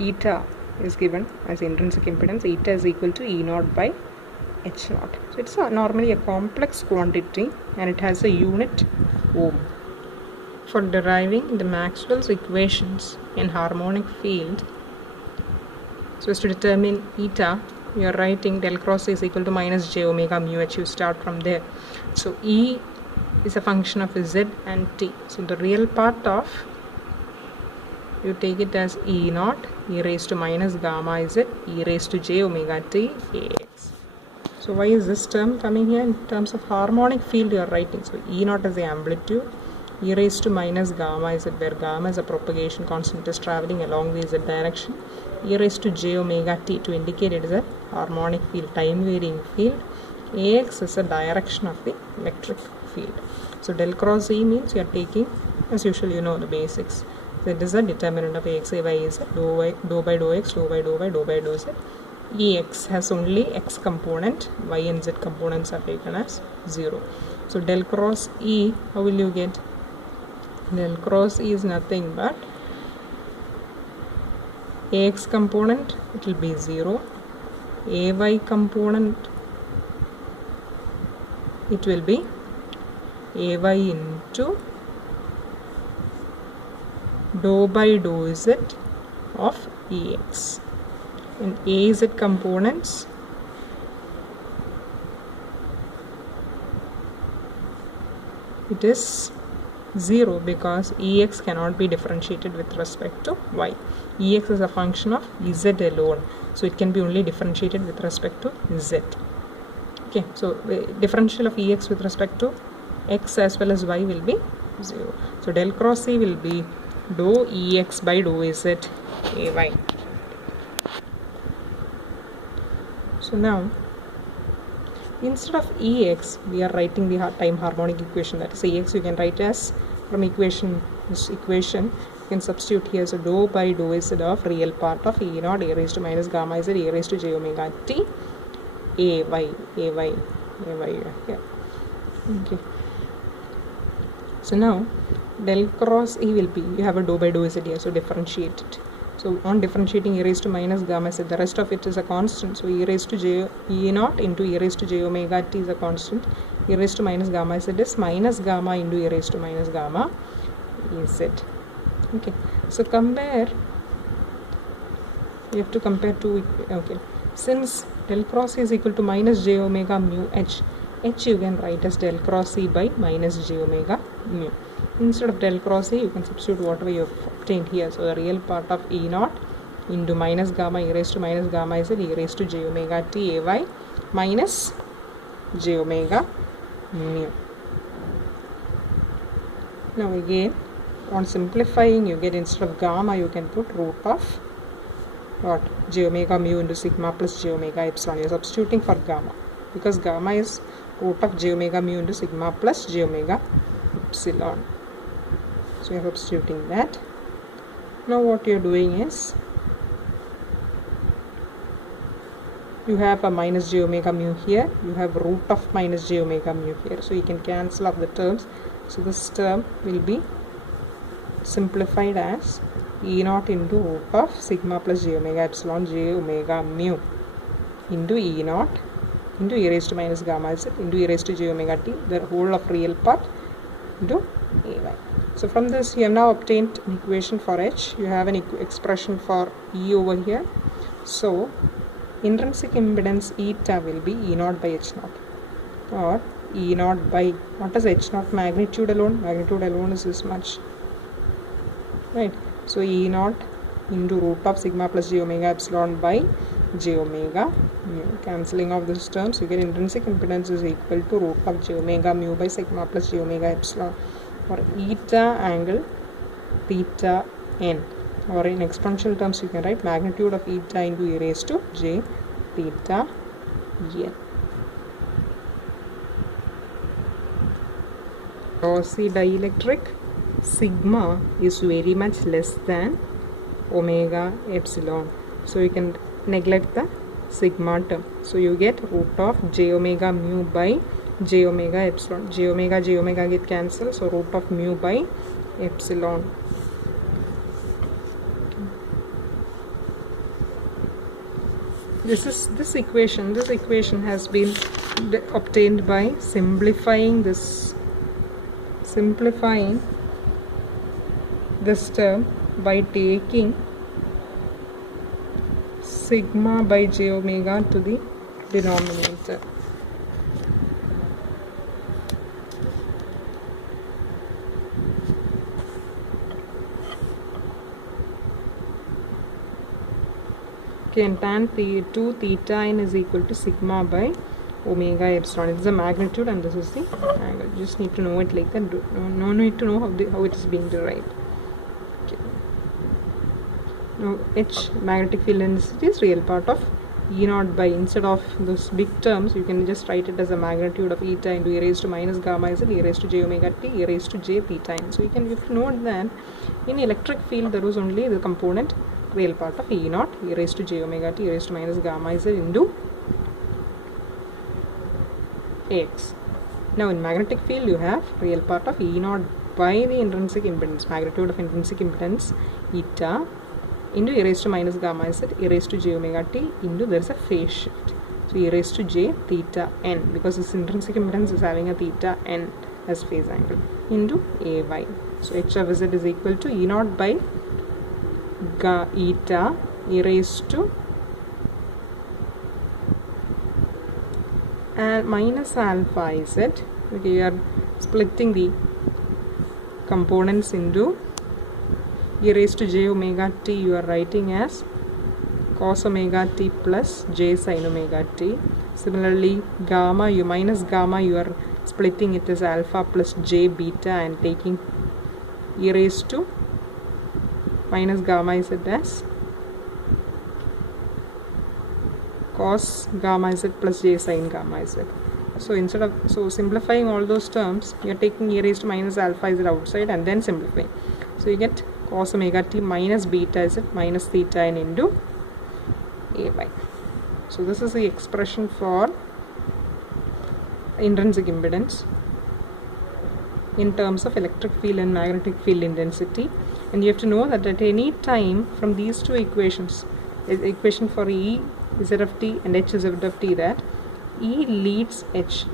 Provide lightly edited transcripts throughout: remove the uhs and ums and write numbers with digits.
eta is given as intrinsic impedance. Eta is equal to E naught by H naught. So it's normally a complex quantity and it has a unit ohm. For deriving the Maxwell's equations in harmonic field, so as to determine eta, you are writing del cross is equal to minus j omega mu h. You start from there. So E is a function of z and t. So the real part of, you take it as E naught e raised to minus gamma z e raised to j omega t ax. So why is this term coming here? In terms of harmonic field you are writing. So E naught is the amplitude, e raised to minus gamma z, where gamma is a propagation constant, is traveling along the z direction, e raised to j omega t to indicate it is a harmonic field, time varying field. Ax is the direction of the electric field. So del cross E means you are taking, as usual, you know the basics. So it is a determinant of Ax, Ay, y, z, dou by dou x, dou by dou y, dou by dou z. Ex has only x component, y and z components are taken as 0. So del cross E, how will you get? Del cross E is nothing but Ax component, it will be 0. Ay component, it will be Ay into dou by dou z of Ex. And Az components, it is 0 because Ex cannot be differentiated with respect to y. Ex is a function of z alone, so it can be only differentiated with respect to z. Okay, so the differential of Ex with respect to x as well as y will be 0. So del cross E will be dou Ex by dou z Ay. So now, instead of Ex, we are writing the time harmonic equation. That is Ax you can write as, from this equation, you can substitute here. So dou by dou z of real part of E naught e raised to minus gamma z e raised to j omega t Ay. Yeah. Okay. So now, del cross E will be, you have a dou by dou z here, so differentiate it. So on differentiating e raised to minus gamma z, the rest of it is a constant. So e raised to j e naught into e raised to j omega t is a constant. E raised to minus gamma z is minus gamma into e raised to minus gamma z. Okay. So compare. You have to compare two. Okay. Since del cross is equal to minus j omega mu h, h you can write as del cross e by minus j omega mu. Instead of del cross E, you can substitute whatever you have obtained here. So the real part of E naught into minus gamma e raised to minus gamma z e raised to j omega t Ay minus j omega mu. Now again, on simplifying, you get, instead of gamma, you can put root of what? J omega mu into sigma plus j omega epsilon. You are substituting for gamma because gamma is root of j omega mu into sigma plus j omega epsilon. So you are substituting that. Now what you are doing is, you have a minus j omega mu here, you have root of minus j omega mu here, so you can cancel off the terms. So this term will be simplified as E naught into root of sigma plus j omega epsilon j omega mu into E naught into e raised to minus gamma z into e raised to j omega t, the whole of real part, into Ay. So from this you have now obtained an equation for H. You have an expression for E over here. So intrinsic impedance eta will be E naught by H naught, or E naught by, what is H naught? Magnitude alone. Magnitude alone is this much, right? So E naught into root of sigma plus j omega epsilon by j omega mu. Cancelling of these terms, you get intrinsic impedance is equal to root of j omega mu by sigma plus j omega epsilon, or eta angle theta n, or in exponential terms you can write magnitude of eta into e raised to j theta n. Gaussian dielectric, sigma is very much less than omega epsilon, so you can neglect the sigma term. So you get root of j omega mu by j omega epsilon. J omega get cancelled, so root of mu by epsilon. this equation has been obtained by simplifying this term by taking sigma by j omega to the denominator. Okay, and tan 2 theta n is equal to sigma by omega epsilon. It's the magnitude and this is the angle. You just need to know it like that. No need to know how it is being derived. Okay. Now H, magnetic field density, is real part of E naught by, instead of those big terms, you can just write it as a magnitude of eta into e raised to minus gamma z, e raised to j omega t, e raised to j theta n. So you have to note that in electric field there was only the component real part of E naught, e raised to j omega t, e raised to minus gamma z into Ax. Now in magnetic field you have real part of E naught by the intrinsic impedance, magnitude of intrinsic impedance eta into e raised to minus gamma z, e raised to j omega t into, there is a phase shift. So e raised to j theta n, because this intrinsic impedance is having a theta n as phase angle, into ay. So h of z is equal to E naught by eta e raised to minus alpha z. Okay, you are splitting the components into e raised to j omega t, you are writing as cos omega t plus j sin omega t. Similarly, gamma, you minus gamma, you are splitting it as alpha plus j beta and taking e raised to minus gamma z as cos gamma z plus j sin gamma z. So simplifying all those terms, you are taking e raised to minus alpha z outside and then simplifying. So you get cos omega t minus beta z minus theta n into ay. So this is the expression for intrinsic impedance in terms of electric field and magnetic field intensity. And you have to know that at any time from these two equations, equation for E z of t and h z of t, that E leads h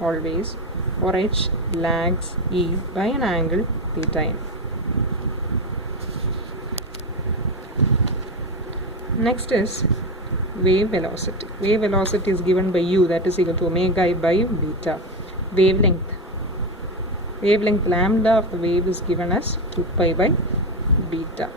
always, or h lags E by an angle theta n. Next is wave velocity. Wave velocity is given by u, that is equal to omega by beta. Wavelength lambda of the wave is given as 2 pi by beta.